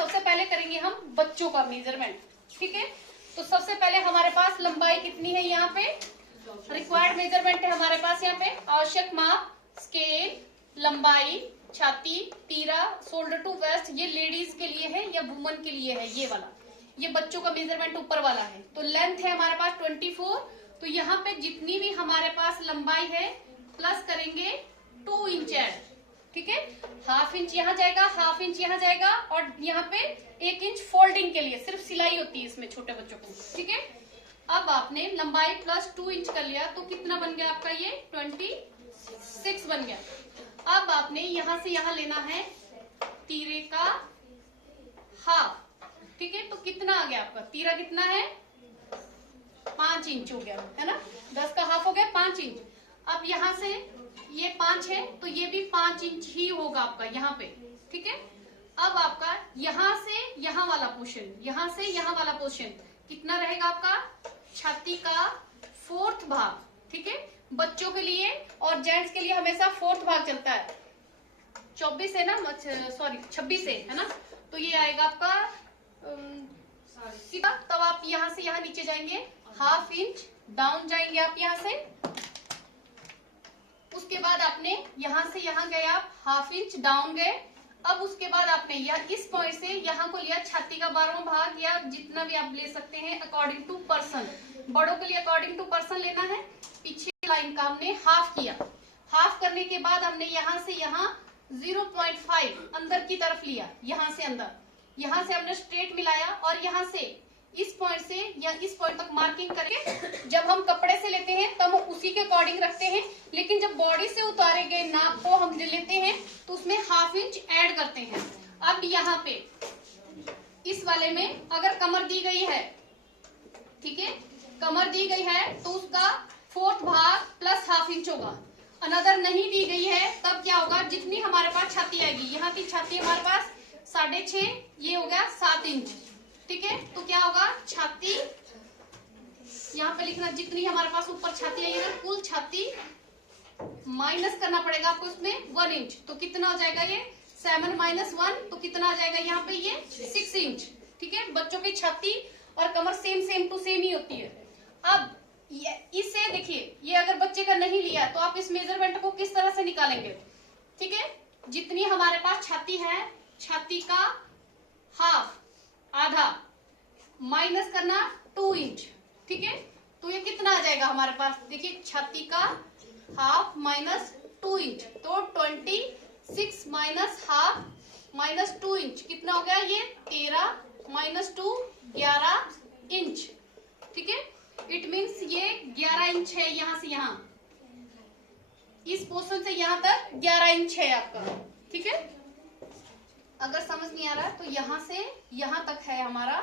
सबसे पहले करेंगे हम बच्चों का मेजरमेंट। ठीक है, तो सबसे पहले हमारे पास लंबाई कितनी है, यहाँ पे रिक्वायर्ड मेजरमेंट है हमारे पास, यहाँ पे आवश्यक माप, स्केल, लंबाई, छाती, तीरा, शोल्डर टू वेस्ट, ये लेडीज के लिए है या वुमन के लिए है, ये वाला, ये बच्चों का मेजरमेंट ऊपर वाला है। तो लेंथ है हमारे पास 24, तो यहाँ पे जितनी भी हमारे पास लंबाई है प्लस करेंगे 2 इंच ऐड। ठीक है, हाफ इंच यहाँ जाएगा, हाफ इंच यहाँ जाएगा, और यहाँ पे 1 इंच फोल्डिंग के लिए, सिर्फ सिलाई होती है इसमें छोटे बच्चों को। ठीक है, अब आपने लंबाई प्लस 2 इंच कर लिया तो कितना बन गया आपका, ये 26 बन गया। अब आपने यहाँ से यहाँ लेना है तीरे का हाफ। ठीक है, तो कितना आ गया आपका, तीरा कितना है 5 इंच हो गया, है ना, 10 का हाफ हो गया 5 इंच। अब यहाँ से ये 5 है तो ये भी 5 इंच ही होगा आपका यहाँ पे। ठीक है, अब आपका यहाँ से यहाँ वाला पोर्शन, यहाँ से यहाँ वाला पोर्शन कितना रहेगा आपका, छाती का 4th भाग। ठीक है, बच्चों के लिए और जेंट्स के लिए हमेशा 4th भाग चलता है, 24 है ना, सॉरी 26 है ना, तो ये आएगा आपका सीधा। तब आप यहाँ से यहाँ नीचे जाएंगे, हाफ इंच डाउन जाएंगे आप यहाँ से, उसके बाद आपने यहाँ से यहाँ गए आप हाफ इंच डाउन गए। अब उसके बाद आपने इस पॉइंट से यहाँ को लिया छाती का 12वां भाग, या जितना भी आप ले सकते हैं अकॉर्डिंग टू पर्सन, बड़ों के लिए अकॉर्डिंग टू पर्सन लेना है। पीछे लाइन का हमने हाफ किया, हाफ करने के बाद हमने यहाँ से यहाँ 0.5 अंदर की तरफ लिया, यहाँ से अंदर, यहाँ से हमने स्ट्रेट मिलाया, और यहाँ से इस पॉइंट से या इस पॉइंट तक मार्किंग करके जब हम कपड़े से लेते हैं तब हम उसी के अकॉर्डिंग रखते हैं, लेकिन जब बॉडी से उतारे गए नाप को हम लेते हैं तो उसमें हाफ इंच ऐड करते हैं। अब यहाँ पे इस वाले में अगर कमर दी गई है, ठीक है, कमर दी गई है तो उसका 4th भाग प्लस हाफ इंच होगा। अनदर नहीं दी गई है तब क्या होगा, जितनी हमारे पास छाती आएगी, यहाँ की छाती हमारे पास 6.5, ये हो गया 7 इंच। ठीक है, तो क्या होगा, छाती यहाँ पे लिखना, जितनी हमारे पास ऊपर छाती आई है, कुल छाती माइनस करना पड़ेगा आपको इसमें 1 इंच, तो कितना हो जाएगा ये 7 - 1, तो कितना आ जाएगा यहाँ पे ये 6 इंच। ठीक है, बच्चों की छाती और कमर सेम टू सेम ही होती है। अब इससे देखिए, ये अगर बच्चे का नहीं लिया तो आप इस मेजरमेंट को किस तरह से निकालेंगे। ठीक है, जितनी हमारे पास छाती है, छाती का हाफ, आधा, माइनस करना 2 इंच। ठीक है, तो ये कितना आ जाएगा हमारे पास, देखिए छाती का हाफ माइनस 2 इंच, तो 26 माइनस हाफ माइनस 2 इंच कितना हो गया, ये 13 - 2 11 इंच। ठीक है, इट मीन्स ये 11 इंच है, यहाँ से यहाँ, इस पोर्शन से यहाँ तक 11 इंच है आपका। ठीक है, अगर समझ नहीं आ रहा है तो यहाँ से यहाँ तक है हमारा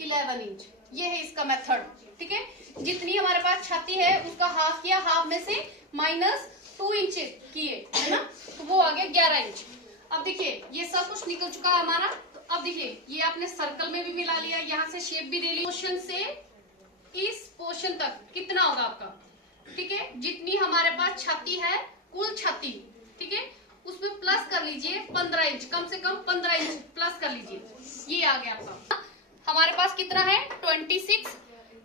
11 इंच, ये है इसका मेथड। ठीक है, जितनी हमारे पास छाती है उसका हाफ किया, हाफ में से माइनस 2 इंच किए, है ना, तो वो आ गया 11 इंच। अब देखिए ये सब कुछ निकल चुका है हमारा। तो अब देखिए ये आपने सर्कल में भी मिला लिया, यहाँ से शेप भी दे ली, पोर्शन से इस पोर्शन तक कितना होगा आपका। ठीक है, जितनी हमारे पास छाती है, कुल छाती, ठीक है, उसमें प्लस कर लीजिए 15 इंच, कम से कम 15 इंच प्लस कर लीजिए, ये आ गया आपका। हमारे पास कितना है 26।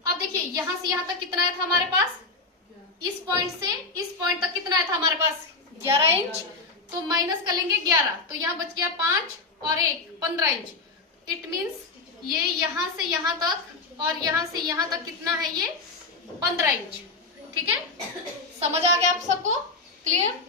अब देखिए यहाँ से यहाँ तक कितना आया था हमारे पास, इस पॉइंट से इस पॉइंट तक कितना आया था हमारे पास 11 इंच, तो माइनस कर लेंगे 11, तो यहाँ बच गया 5 और 1 15 इंच। इट मीन्स ये यहाँ से यहाँ तक और यहाँ से यहाँ तक कितना है, ये 15 इंच। ठीक है, समझ आ गया आप सबको, क्लियर।